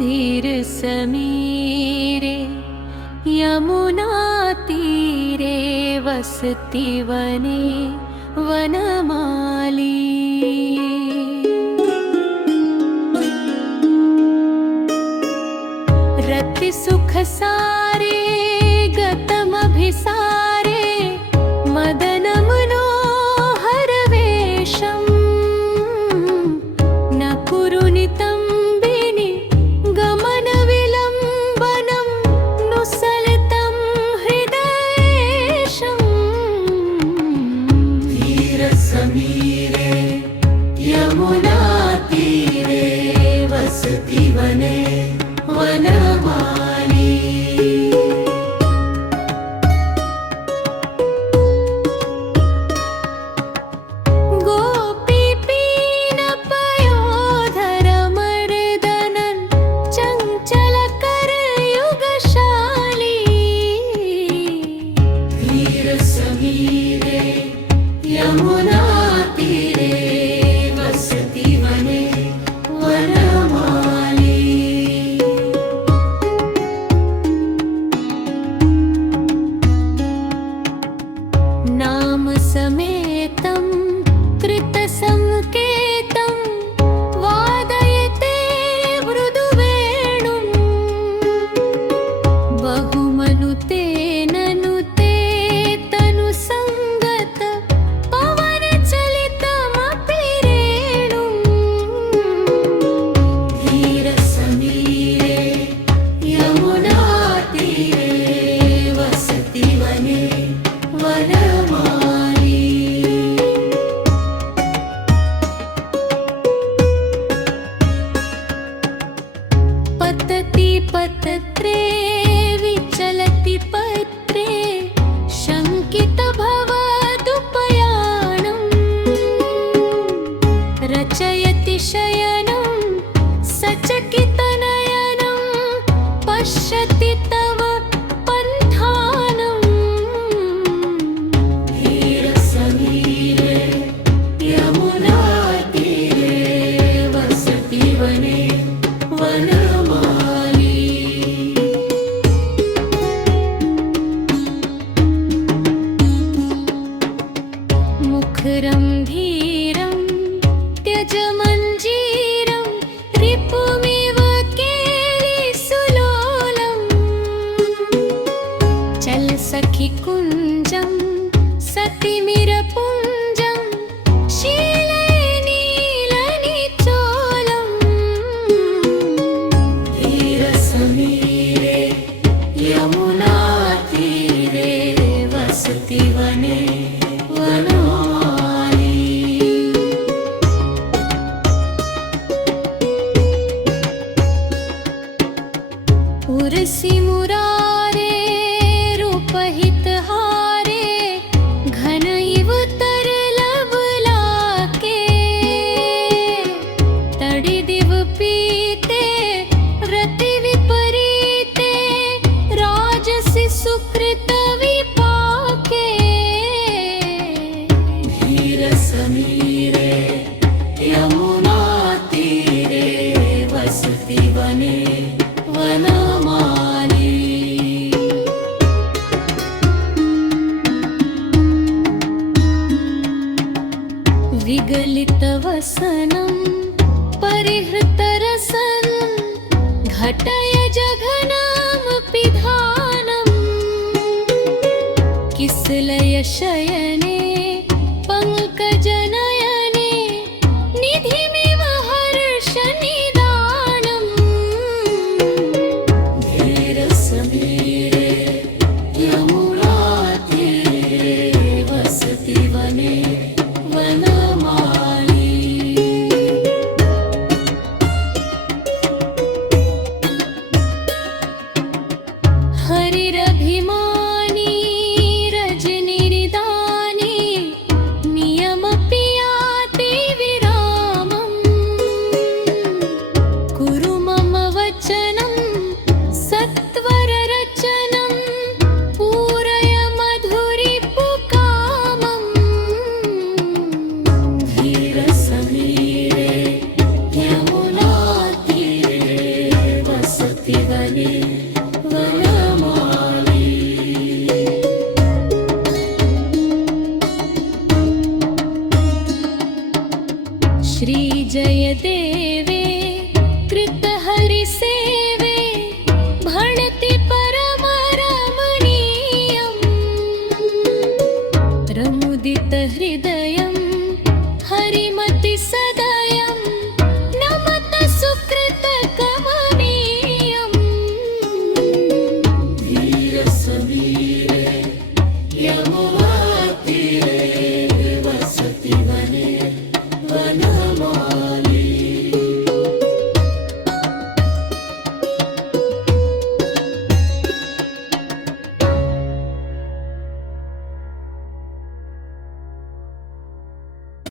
धीर समीरे यमुना तीरे वसति वने वनमाली। रति सुख सारे गतमभिसारे मदन मनोहर वेशम। न कुरु नितंबिनि गमन विलंबनम नुसलितं हृदयेशम। धीर समीरे यमुना तीरे वसति वने वनमाली। गोपी पीन पयोधर मर्दनन चंचल कर युगशाली। धीर समीरे यमुना तीरे वसति वने वनमाली। नाम समेतं कृतसंकेतं वादयते मृदुवेणुं। बहुमनुते ननुते तनुसंगत पवनचलितमपि रेणुं। धीर समीरे यमुना तीरे वसति वने वनमाली। पतति पतत्रे विचलति पत्रे शंकित भवदुपयानम्। रचयति शयनं सचकितनयनं पश्यति तव पन्थानम्। धीर समीरे यमुना तीरे वसति वने वनमाली। मुखरं धीरं त्यज मञ्जीरं रिपुमिव केलिसुलोलम्। चल सखि कुञ्जं सतिमिरपुञ्जं शीलय नीलनिचोलम्। धीर समीरे यमुना तीरे वसति वने वनमाली। उर्सि मुरारे रूपहितहारे घन इव तरलव लाके। तड़ि दिव पीते रति विपरीते राजसि सुकृत विपाके। धीर समीरे यमुना तीरे वसति वने वनमाली। विगलित वसनं परिहृत रसं घटय जघनाम पिधानम्। किसलय शयने पंकजनयने निधिमिव हर्ष निदानम्। धीर समीरे यमुना तीरे वसति वने वनमाली। हरिरभिमानी रजनिरिदानी श्रीजयदेवे कृतहरिसेवे भणति परमरमणीयम् रमुदितहृदयं हरिमति सदा